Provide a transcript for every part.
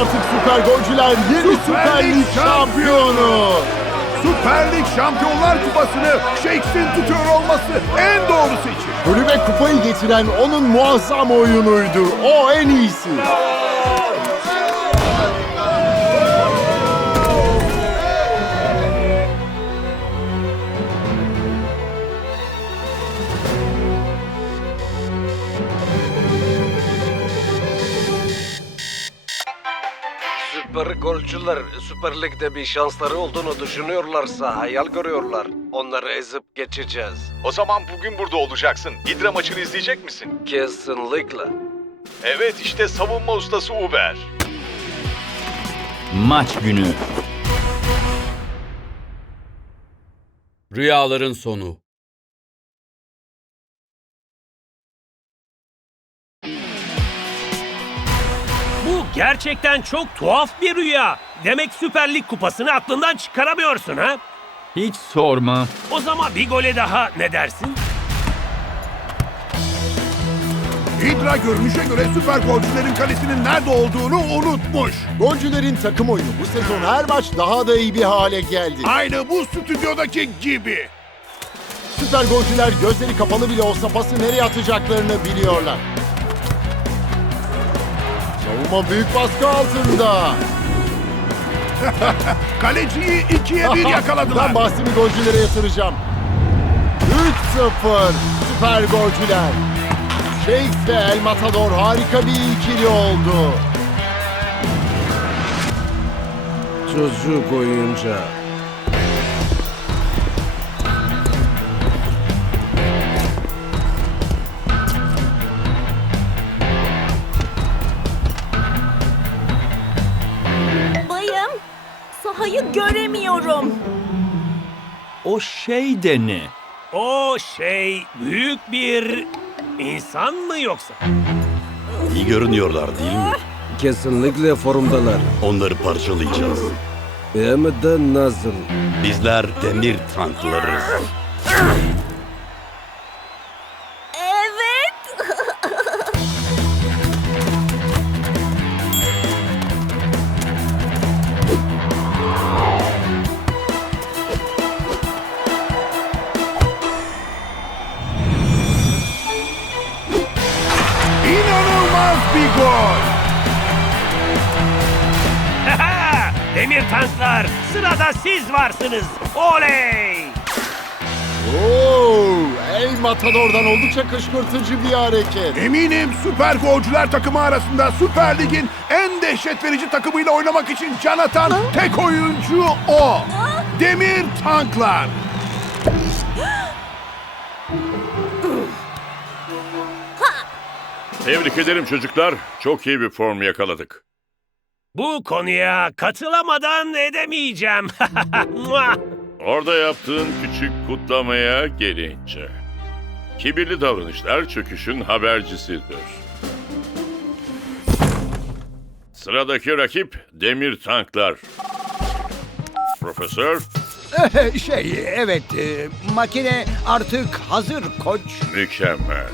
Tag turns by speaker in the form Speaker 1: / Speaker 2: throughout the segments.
Speaker 1: artık Süper Golcüler yeni Süper Lig şampiyonu.
Speaker 2: Süper Lig Şampiyonlar Kupası'nı Shakes'in tutuyor olması en doğru seçim.
Speaker 1: Kulübe kupayı getiren onun muazzam oyunuydu. O en iyisi.
Speaker 3: Süper golcüler Süper Lig'de bir şansları olduğunu düşünüyorlarsa hayal görüyorlar. Onları ezip geçeceğiz.
Speaker 4: O zaman bugün burada olacaksın. İdra maçını izleyecek misin?
Speaker 3: Kesinlikle.
Speaker 4: Evet işte savunma ustası Uber.
Speaker 5: Maç günü.
Speaker 6: Rüyaların sonu.
Speaker 7: Gerçekten çok tuhaf bir rüya. Demek Süper Lig kupasını aklından çıkaramıyorsun ha?
Speaker 5: Hiç sorma.
Speaker 7: O zaman bir gole daha ne dersin?
Speaker 2: Hidra görünüşe göre süper golcülerin kalesinin nerede olduğunu unutmuş.
Speaker 1: Golcülerin takım oyunu bu sezon her maç daha da iyi bir hale geldi.
Speaker 2: Aynı bu stüdyodaki gibi.
Speaker 1: Süper golcüler gözleri kapalı bile olsa pası nereye atacaklarını biliyorlar. Savunma büyük baskı altında.
Speaker 2: Kaleciyi ikiye bir yakaladılar.
Speaker 1: Ben bahsimi golcülere yatıracağım. 3-0 süper golcüler. Shakes ve El Matador harika bir ikili oldu.
Speaker 3: Çocuk oyuncağı.
Speaker 8: Sahayı göremiyorum.
Speaker 5: O şey de ne?
Speaker 7: O şey büyük bir insan mı yoksa?
Speaker 9: İyi görünüyorlar değil mi?
Speaker 3: Kesinlikle forumdalar.
Speaker 9: Onları parçalayacağız.
Speaker 3: Hem de nasıl?
Speaker 9: Bizler demir tanklarız.
Speaker 7: Siz varsınız. Oley!
Speaker 1: Oo, El Matador'dan oldukça kışkırtıcı bir hareket.
Speaker 2: Eminim süper golcüler takımı arasında Süper Lig'in en dehşet verici takımıyla oynamak için can atan tek oyuncu o. Demir Tanklar.
Speaker 10: Tebrik ederim çocuklar. Çok iyi bir form yakaladık.
Speaker 7: Bu konuya katılamadan edemeyeceğim.
Speaker 10: Orada yaptığın küçük kutlamaya gelince. Kibirli davranışlar çöküşün habercisidir. Sıradaki rakip demir tanklar. Profesör,
Speaker 11: şey, evet, e, makine artık hazır koç.
Speaker 10: mükemmel.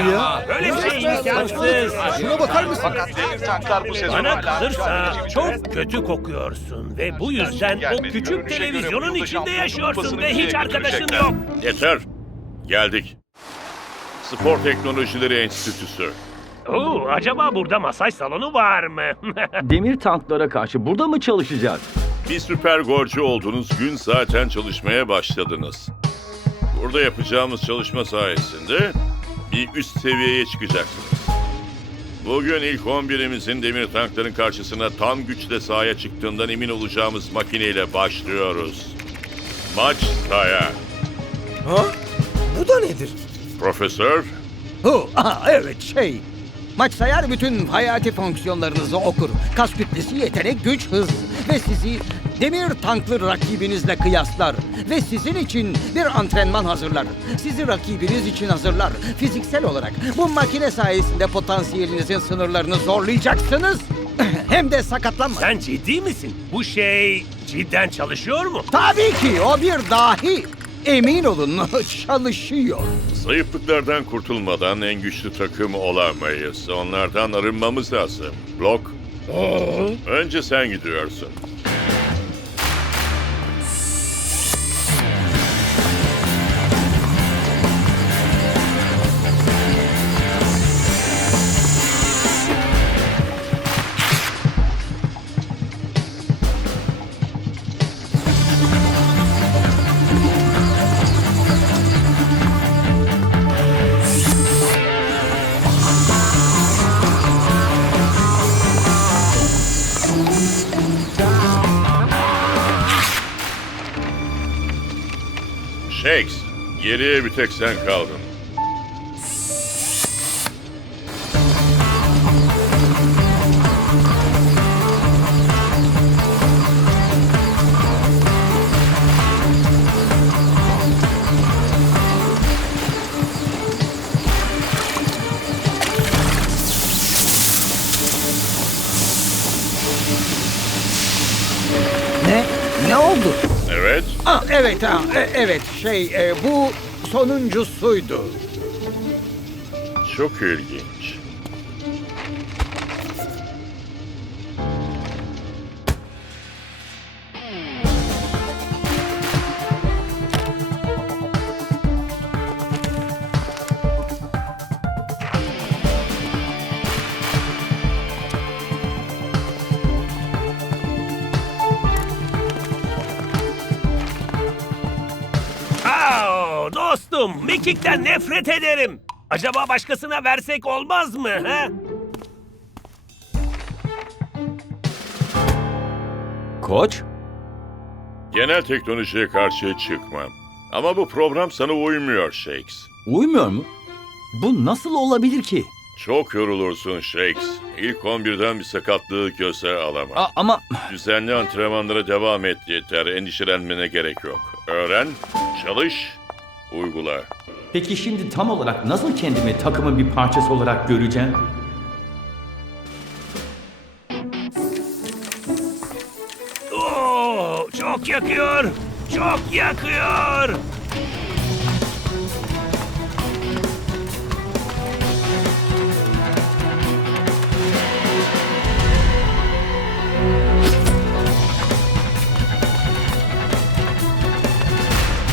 Speaker 7: Hayır. Böyle bir şey imkansız.
Speaker 11: Şuna bakar mısın?
Speaker 4: Fakat demir tanklar bu sezon
Speaker 7: Bana
Speaker 4: hala
Speaker 7: kalırsa
Speaker 4: mücadele
Speaker 7: çok kötü kokuyorsun ve bu yüzden o
Speaker 4: gelmedi.
Speaker 7: küçük
Speaker 4: Görünüşe göre
Speaker 7: televizyonun içinde
Speaker 4: şampiyonluk
Speaker 7: yaşıyorsun
Speaker 4: kupasını
Speaker 7: ve hiç arkadaşın
Speaker 4: götürecekler.
Speaker 7: yok.
Speaker 10: Yeter. Geldik. Spor Teknolojileri Enstitüsü.
Speaker 7: Oo, acaba burada masaj salonu var mı?
Speaker 5: Demir tanklara karşı burada mı çalışacağız?
Speaker 10: Bir süper golcü olduğunuz gün zaten çalışmaya başladınız. Burada yapacağımız çalışma sayesinde bir üst seviyeye çıkacaksınız. Bugün ilk 11'imizin demir tankların karşısına tam güçle sahaya çıktığından emin olacağımız makineyle başlıyoruz. Maç sahaya.
Speaker 3: Bu da nedir?
Speaker 10: Profesör,
Speaker 11: Hu, aha, evet şey. Maç sayar bütün hayati fonksiyonlarınızı okur. Kas kütlesi, yetenek, güç, hız. Ve sizi demir tanklı rakibinizle kıyaslar. Ve sizin için bir antrenman hazırlar. Sizi rakibiniz için hazırlar. Fiziksel olarak bu makine sayesinde potansiyelinizin sınırlarını zorlayacaksınız. Hem de sakatlanma.
Speaker 7: Sen ciddi misin? Bu şey cidden çalışıyor mu?
Speaker 11: Tabii ki o bir dahi. Emin olun çalışıyor.
Speaker 10: Zayıflıklardan kurtulmadan en güçlü takım olamayız. Onlardan arınmamız lazım. Blok. Önce sen gidiyorsun. Geriye bir tek sen kaldın.
Speaker 11: Ne? Ne oldu?
Speaker 10: Evet,
Speaker 11: Ah, evet ha, e- evet şey e, bu sonuncusuydu.
Speaker 10: çok ilginç.
Speaker 7: Dostum, mekikten nefret ederim. Acaba başkasına versek olmaz mı? He?
Speaker 5: Koç?
Speaker 10: Genel teknolojiye karşı çıkmam. Ama bu program sana uymuyor Shakes.
Speaker 5: Uymuyor mu? Bu nasıl olabilir ki?
Speaker 10: Çok yorulursun Shakes. İlk 11'den bir sakatlığı göze alamam.
Speaker 5: A- ama
Speaker 10: Düzenli antrenmanlara devam et yeter. Endişelenmene gerek yok. Öğren, çalış, uygula.
Speaker 5: peki şimdi tam olarak nasıl kendimi takımın bir parçası olarak göreceğim?
Speaker 7: Oo, çok yakıyor. Çok yakıyor.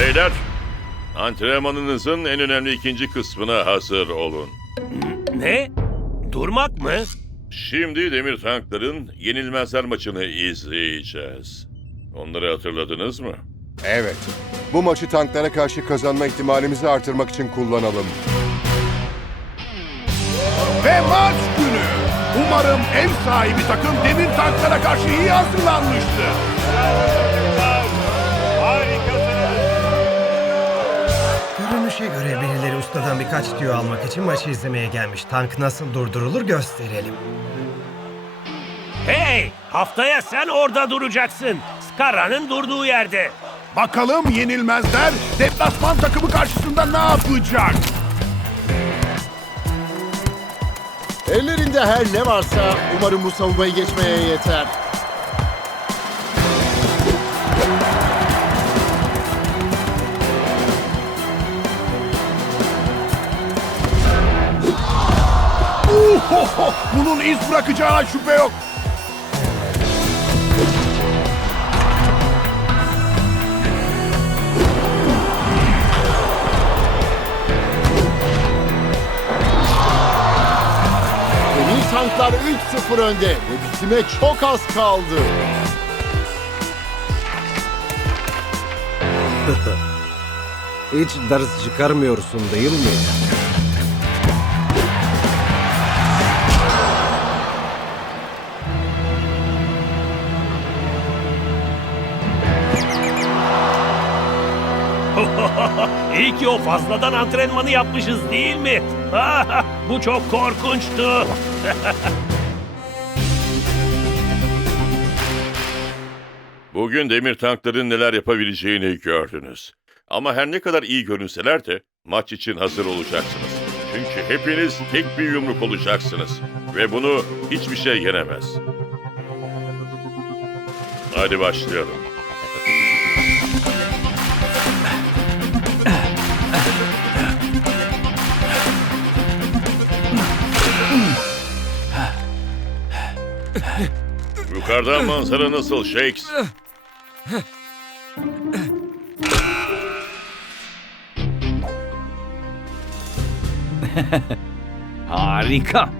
Speaker 10: Beyler, antrenmanınızın en önemli ikinci kısmına hazır olun.
Speaker 7: Ne? Durmak mı?
Speaker 10: Şimdi demir tankların yenilmezler maçını izleyeceğiz. Onları hatırladınız mı?
Speaker 1: Evet. Bu maçı tanklara karşı kazanma ihtimalimizi artırmak için kullanalım.
Speaker 2: Ve maç günü. Umarım ev sahibi takım demir tanklara karşı iyi hazırlanmıştır.
Speaker 6: Görünüşe göre birileri ustadan birkaç tüyo almak için maçı izlemeye gelmiş. Tank nasıl durdurulur gösterelim.
Speaker 7: Hey, haftaya sen orada duracaksın. Skara'nın durduğu yerde.
Speaker 2: Bakalım yenilmezler deplasman takımı karşısında ne yapacak?
Speaker 1: Ellerinde her ne varsa umarım bu savunmayı geçmeye yeter.
Speaker 2: Uhoho, bunun iz bırakacağına şüphe yok.
Speaker 1: Demir tanklar 3-0 önde ve bitime çok az kaldı.
Speaker 6: Hiç ders çıkarmıyorsun değil mi?
Speaker 7: İyi ki o fazladan antrenmanı yapmışız değil mi? Bu çok korkunçtu.
Speaker 10: Bugün demir tankların neler yapabileceğini gördünüz. Ama her ne kadar iyi görünseler de maç için hazır olacaksınız. Çünkü hepiniz tek bir yumruk olacaksınız. Ve bunu hiçbir şey yenemez. Hadi başlayalım. Yukarıdan manzara nasıl Shakes?
Speaker 5: Harika.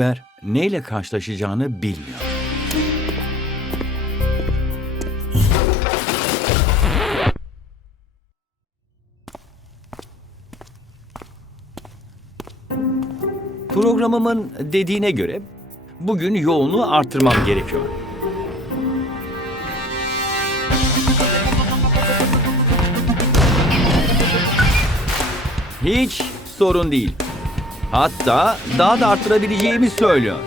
Speaker 5: Uber neyle karşılaşacağını bilmiyor. Programımın dediğine göre bugün yoğunluğu artırmam gerekiyor. Hiç sorun değil. Hatta daha da arttırabileceğimi söylüyor.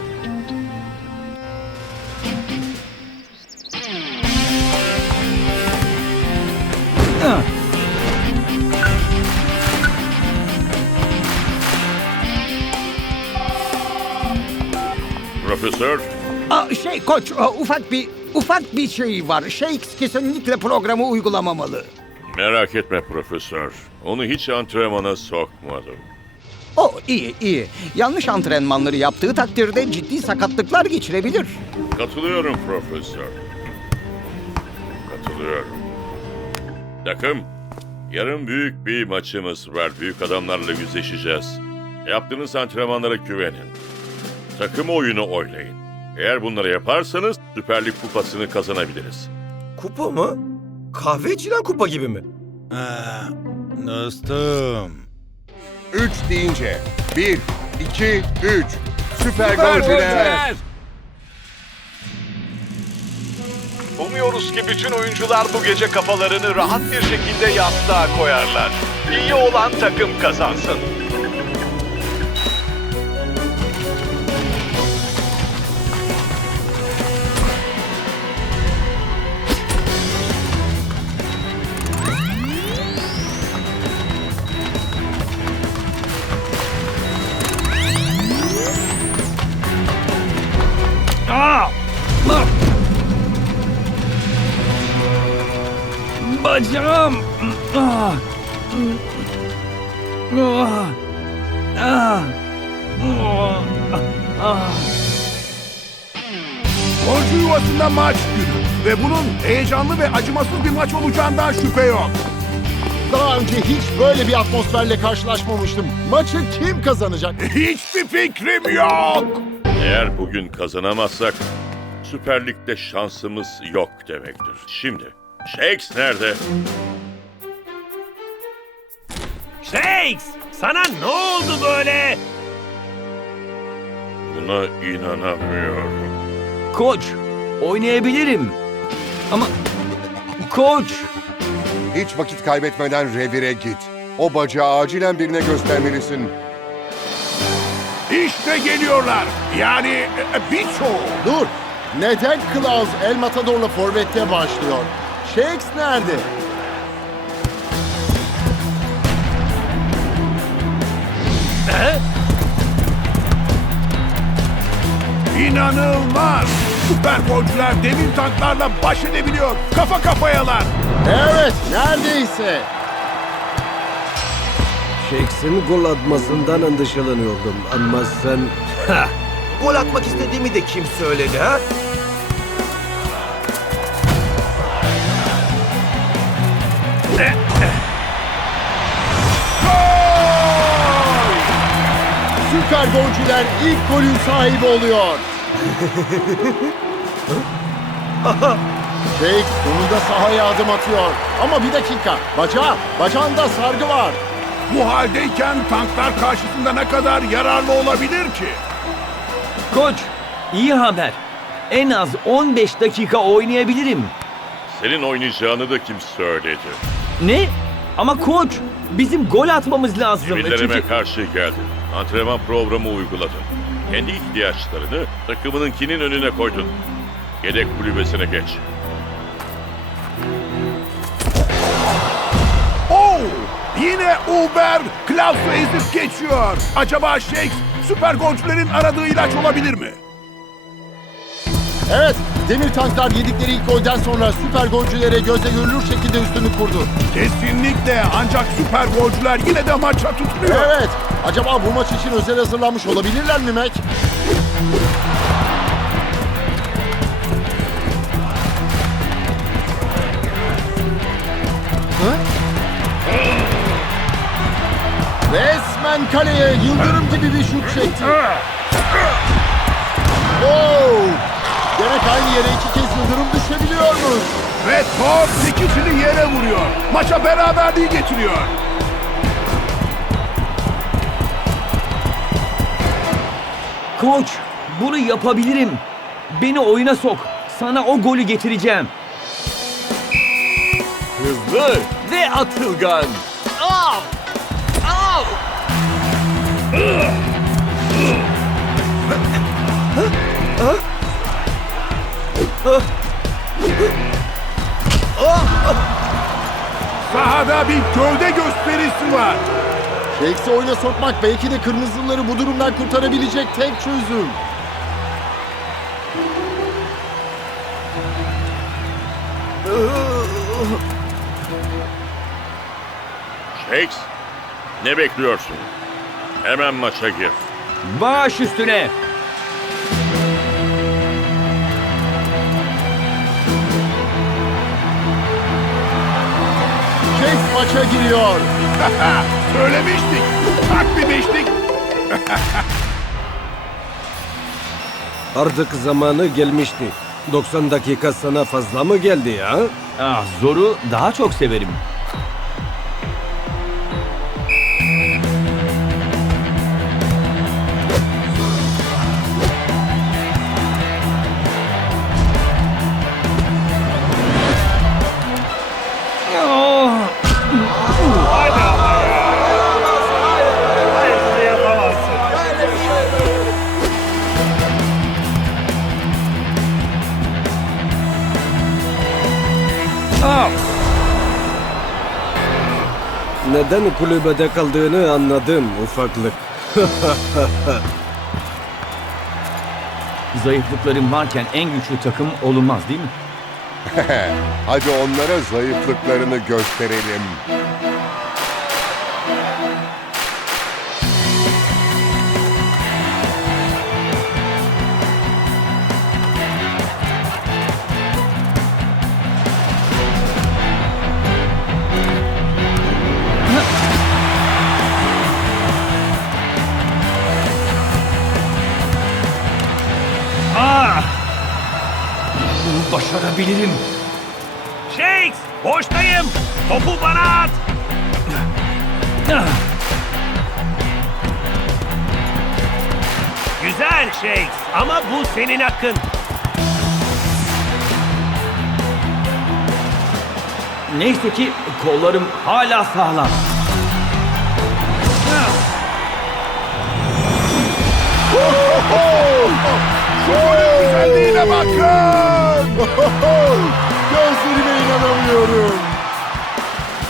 Speaker 10: Profesör,
Speaker 11: Aa, şey koç ufak bir ufak bir şey var. Shakes kesinlikle programı uygulamamalı.
Speaker 10: merak etme profesör. Onu hiç antrenmana sokmadım.
Speaker 11: O iyi iyi. Yanlış antrenmanları yaptığı takdirde ciddi sakatlıklar geçirebilir.
Speaker 10: Katılıyorum profesör. Katılıyorum. Takım, yarın büyük bir maçımız var. Büyük adamlarla yüzleşeceğiz. Yaptığınız antrenmanlara güvenin. Takım oyunu oynayın. Eğer bunları yaparsanız Süper Lig kupasını kazanabiliriz.
Speaker 12: Kupa mı? Kahve içilen kupa gibi mi?
Speaker 9: Dostum.
Speaker 2: 3 deyince 1, 2, 3. Süper golcüler.
Speaker 4: Umuyoruz ki bütün oyuncular bu gece kafalarını rahat bir şekilde yastığa koyarlar. İyi olan takım kazansın.
Speaker 2: Maç olacağından şüphe yok.
Speaker 1: Daha önce hiç böyle bir atmosferle karşılaşmamıştım. Maçı kim kazanacak?
Speaker 2: Hiçbir fikrim yok.
Speaker 10: Eğer bugün kazanamazsak Süper Lig'de şansımız yok demektir. Şimdi Shakes nerede?
Speaker 7: Shakes! Sana ne oldu böyle?
Speaker 10: Buna inanamıyorum.
Speaker 5: Koç, oynayabilirim. Ama koç,
Speaker 1: Hiç vakit kaybetmeden revire git. O bacağı acilen birine göstermelisin.
Speaker 2: İşte geliyorlar. Yani e, birçoğu.
Speaker 1: Dur! Neden Klaus El Matador'la forvette başlıyor? Shakes nerede?
Speaker 2: İnanılmaz. Süper golcüler demir tanklarla baş edebiliyor. Kafa kafayalar.
Speaker 1: Evet, neredeyse.
Speaker 12: Shakes'in gol atmasından endişeleniyordum ama sen... Gol atmak istediğimi de kim söyledi ha?
Speaker 2: Gol!
Speaker 1: Süper golcüler ilk golün sahibi oluyor. Shakes sonunda sahaya adım atıyor. Ama bir dakika, bacağı, bacağında sargı var.
Speaker 2: Bu haldeyken tanklar karşısında ne kadar yararlı olabilir ki?
Speaker 5: koç, iyi haber. En az 15 dakika oynayabilirim.
Speaker 10: Senin oynayacağını da kim söyledi?
Speaker 5: Ne? Ama koç, bizim gol atmamız lazım.
Speaker 10: Emirlerime
Speaker 5: Çünkü-
Speaker 10: karşı geldin. Antrenman programı uyguladın. Kendi ihtiyaçlarını takımınınkinin önüne koydun. Yedek kulübesine geç.
Speaker 2: Oh! Yine Uber Klaus'u ezip geçiyor. Acaba Shakes süper golcülerin aradığı ilaç olabilir mi?
Speaker 1: Evet, demir tanklar yedikleri ilk golden sonra süper golcülere gözle görülür şekilde üstünlük kurdu.
Speaker 2: Kesinlikle ancak süper golcüler yine de maça tutunuyor.
Speaker 1: Evet, acaba bu maç için özel hazırlanmış olabilirler mi Mac? Resmen kaleye yıldırım gibi bir şut çekti. Oh! Demek aynı yere iki kez yıldırım düşebiliyormuş.
Speaker 2: Ve top dikişini yere vuruyor. Maça beraberliği getiriyor.
Speaker 5: Koç, bunu yapabilirim. Beni oyuna sok. Sana o golü getireceğim.
Speaker 12: Hızlı ve atılgan.
Speaker 2: Sahada bir gövde gösterisi var.
Speaker 1: Shakes'i oyuna sokmak belki de kırmızıları bu durumdan kurtarabilecek tek çözüm.
Speaker 10: Shakes, ne bekliyorsun? Hemen maça gir.
Speaker 5: Baş üstüne.
Speaker 1: Maça giriyor.
Speaker 2: Söylemiştik. Takvimiştik.
Speaker 12: Artık zamanı gelmişti. 90 dakika sana fazla mı geldi ya?
Speaker 5: Ah, zoru daha çok severim. Ah!
Speaker 12: Neden kulübede kaldığını anladım ufaklık.
Speaker 5: Zayıflıklarım varken en güçlü takım olunmaz değil mi?
Speaker 1: Hadi onlara zayıflıklarını gösterelim.
Speaker 5: Başarabilirim.
Speaker 7: Shakes! Boştayım! Topu bana at! Güzel Shakes ama bu senin hakkın.
Speaker 5: Neyse ki kollarım hala sağlam.
Speaker 2: Şu golün güzelliğine bakın.
Speaker 1: Gözlerime inanamıyorum.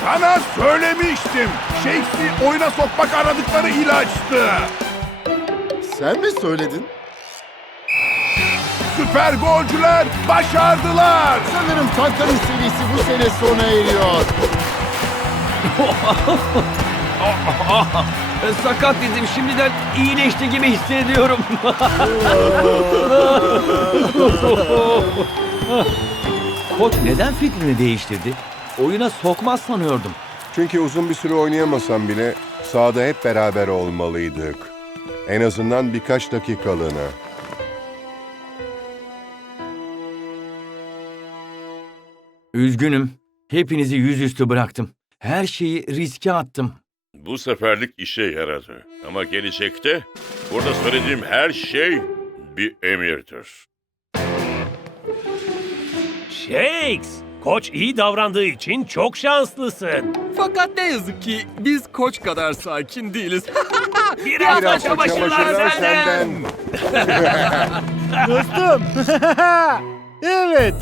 Speaker 2: Sana söylemiştim. Shakes'i oyuna sokmak aradıkları ilaçtı.
Speaker 1: Sen mi söyledin?
Speaker 2: Süper golcüler başardılar.
Speaker 1: Sanırım tankların serisi bu sene sona eriyor.
Speaker 5: Sakat dizim şimdiden iyileşti gibi hissediyorum. Koç neden fikrini değiştirdi? Oyuna sokmaz sanıyordum.
Speaker 13: Çünkü uzun bir süre oynayamasam bile sahada hep beraber olmalıydık. En azından birkaç dakikalığına.
Speaker 5: Üzgünüm. Hepinizi yüzüstü bıraktım. Her şeyi riske attım.
Speaker 10: Bu seferlik işe yaradı. Ama gelecekte burada söylediğim her şey bir emirdir.
Speaker 7: Shakes, koç iyi davrandığı için çok şanslısın.
Speaker 14: Fakat ne yazık ki biz koç kadar sakin değiliz.
Speaker 7: Biraz,
Speaker 13: Biraz
Speaker 7: da çamaşırlar
Speaker 13: çamaşırlar
Speaker 7: senden.
Speaker 13: senden.
Speaker 15: Dostum. evet.